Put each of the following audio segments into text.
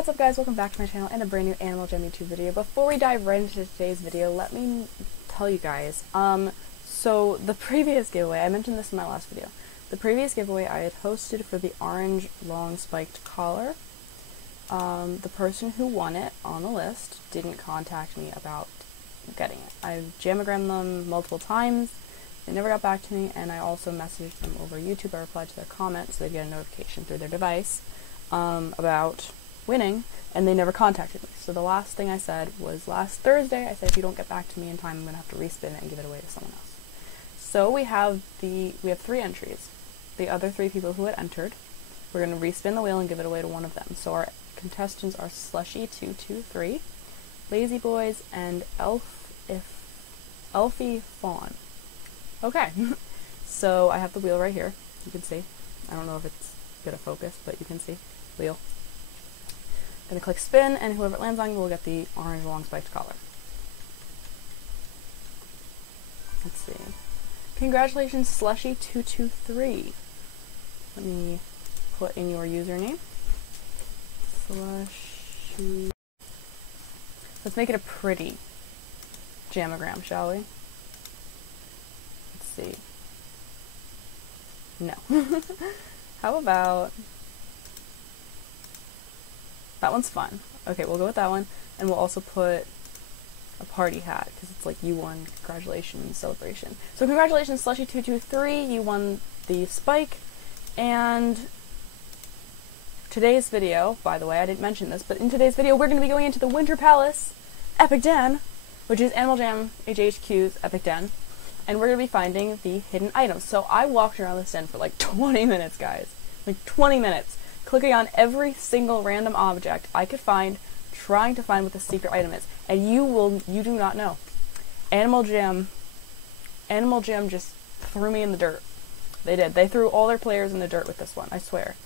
what's up guys, welcome back to my channel and a brand new Animal Jam YouTube video. Before we dive right into today's video, let me tell you guys, so the previous giveaway, I mentioned this in my last video, the previous giveaway I had hosted for the orange long spiked collar, the person who won it on the list didn't contact me about getting it. I've jamagrammed them multiple times, they never got back to me, and I also messaged them over YouTube. I replied to their comments so they'd get a notification through their device about winning, and they never contacted me. So the last thing I said was last Thursday, I said if you don't get back to me in time, I'm going to have to respin it and give it away to someone else. So we have 3 entries. The other 3 people who had entered, we're going to respin the wheel and give it away to one of them. So our contestants are Slushy223, Lazy Boys, and Elfie Fawn. Okay, so I have the wheel right here, you can see. I don't know if it's going to focus, but you can see. Wheel. I'm going to click spin, and whoever it lands on will get the orange long spiked collar. Let's see. Congratulations, Slushy223. Let me put in your username. Slushy. Let's make it a pretty jamagram, shall we? Let's see. No. How about... that one's fun. Okay, we'll go with that one, and we'll also put a party hat, because it's like you won, congratulations, celebration. So congratulations, Slushy223, you won the spike, and today's video, by the way, I didn't mention this, but in today's video we're going to be going into the Winter Palace Epic Den, which is Animal Jam HHQ's Epic Den, and we're going to be finding the hidden items. So I walked around this den for like 20 minutes, guys. Like 20 minutes. Clicking on every single random object I could find, trying to find what the secret item is. And you do not know. Animal Jam just threw me in the dirt. They did. They threw all their players in the dirt with this one, I swear.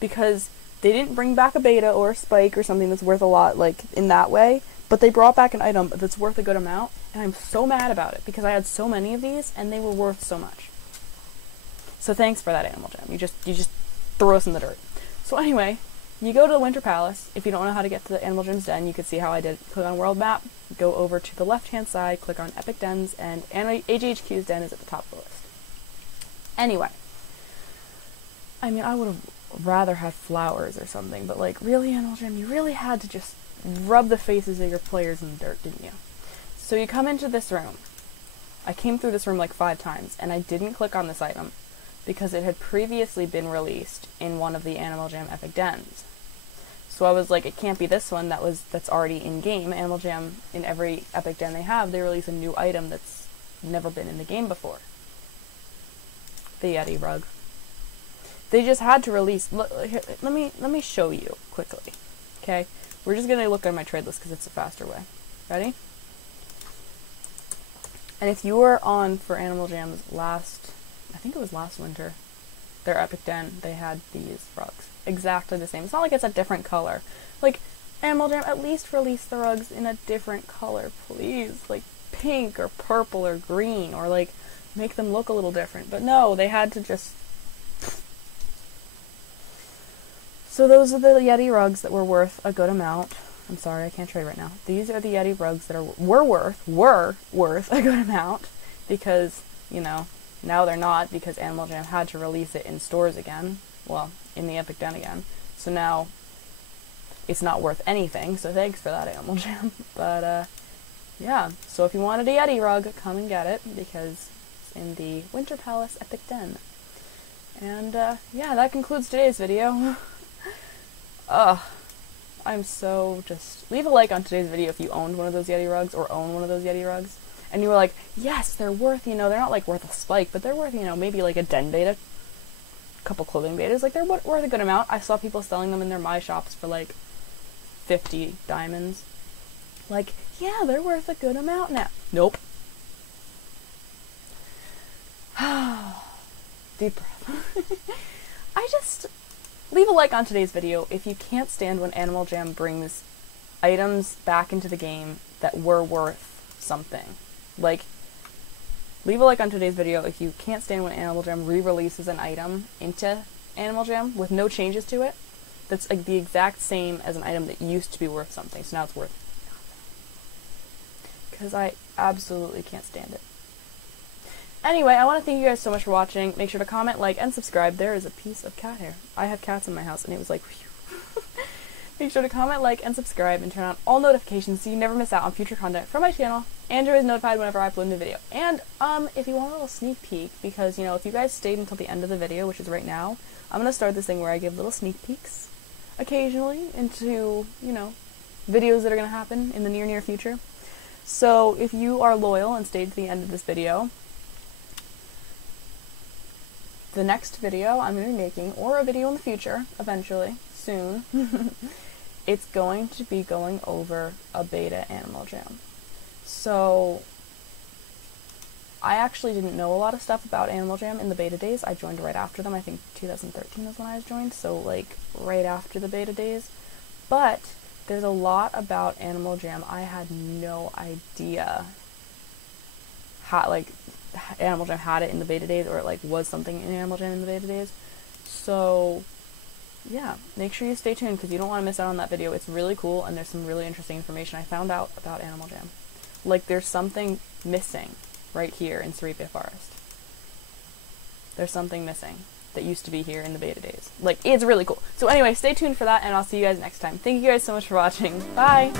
Because they didn't bring back a beta or a spike or something that's worth a lot, like, in that way, but they brought back an item that's worth a good amount, and I'm so mad about it, because I had so many of these, and they were worth so much. So thanks for that, Animal Jam. You just threw us in the dirt. So anyway, you go to the Winter Palace. If you don't know how to get to the Animal Jam's Den, you can see how I did. Click on World Map, go over to the left-hand side, click on Epic Dens, and HHQ's Den is at the top of the list. Anyway, I mean, I would have rather had flowers or something, but like, really, Animal Jam, you really had to just rub the faces of your players in the dirt, didn't you? So you come into this room. I came through this room like 5 times, and I didn't click on this item, because it had previously been released in one of the Animal Jam Epic Dens. So I was like, it can't be this one that's already in-game. Animal Jam, in every Epic Den they have, they release a new item that's never been in the game before. The Yeti rug. They just had to release... Here, let me show you quickly, okay? We're just going to look at my trade list because it's a faster way. Ready? And if you were on for Animal Jam's I think it was last winter, their Epic Den, they had these rugs. Exactly the same. It's not like it's a different color. Like, Animal Jam, at least release the rugs in a different color, please. Like, pink or purple or green, or like, make them look a little different. But no, they had to just... So those are the Yeti rugs that were worth a good amount. I'm sorry, I can't trade right now. These are the Yeti rugs that were worth a good amount, because, you know, now they're not, because Animal Jam had to release it in stores again. Well, in the Epic Den again. So now, it's not worth anything, so thanks for that, Animal Jam. But, yeah. So if you wanted a Yeti rug, come and get it, because it's in the Winter Palace Epic Den. And, yeah, that concludes today's video. I'm so just... Leave a like on today's video if you owned one of those Yeti rugs, or own one of those Yeti rugs. And you were like, yes, they're worth, you know, they're not like worth a spike, but they're worth, you know, maybe like a den beta, a couple clothing betas, like they're worth a good amount. I saw people selling them in their My Shops for like 50 diamonds. Like, yeah, they're worth a good amount now. Nope. Deep breath. Leave a like on today's video if you can't stand when Animal Jam brings items back into the game that were worth something. Like, leave a like on today's video if you can't stand when Animal Jam re-releases an item into Animal Jam with no changes to it, that's like the exact same as an item that used to be worth something, so now it's worth nothing. Because I absolutely can't stand it. Anyway, I want to thank you guys so much for watching. Make sure to comment, like, and subscribe. There is a piece of cat hair. I have cats in my house, and it was like, phew. Make sure to comment, like, and subscribe, and turn on all notifications so you never miss out on future content from my channel, and you're always notified whenever I upload a new video. And, if you want a little sneak peek, because, you know, if you guys stayed until the end of the video, which is right now, I'm going to start this thing where I give little sneak peeks, occasionally, into, you know, videos that are going to happen in the near future. So, if you are loyal and stayed to the end of this video, the next video I'm going to be making, or a video in the future, eventually, soon, it's going to be going over a beta Animal Jam. So, I actually didn't know a lot of stuff about Animal Jam in the beta days. I joined right after them. I think 2013 is when I joined, so like right after the beta days. But there's a lot about Animal Jam I had no idea how, like, Animal Jam had it in the beta days, or it like was something in Animal Jam in the beta days. So yeah, make sure you stay tuned because you don't want to miss out on that video. It's really cool and there's some really interesting information I found out about Animal Jam. Like, there's something missing right here in Serapia Forest. There's something missing that used to be here in the beta days. Like, it's really cool. So anyway, stay tuned for that and I'll see you guys next time. Thank you guys so much for watching. Bye!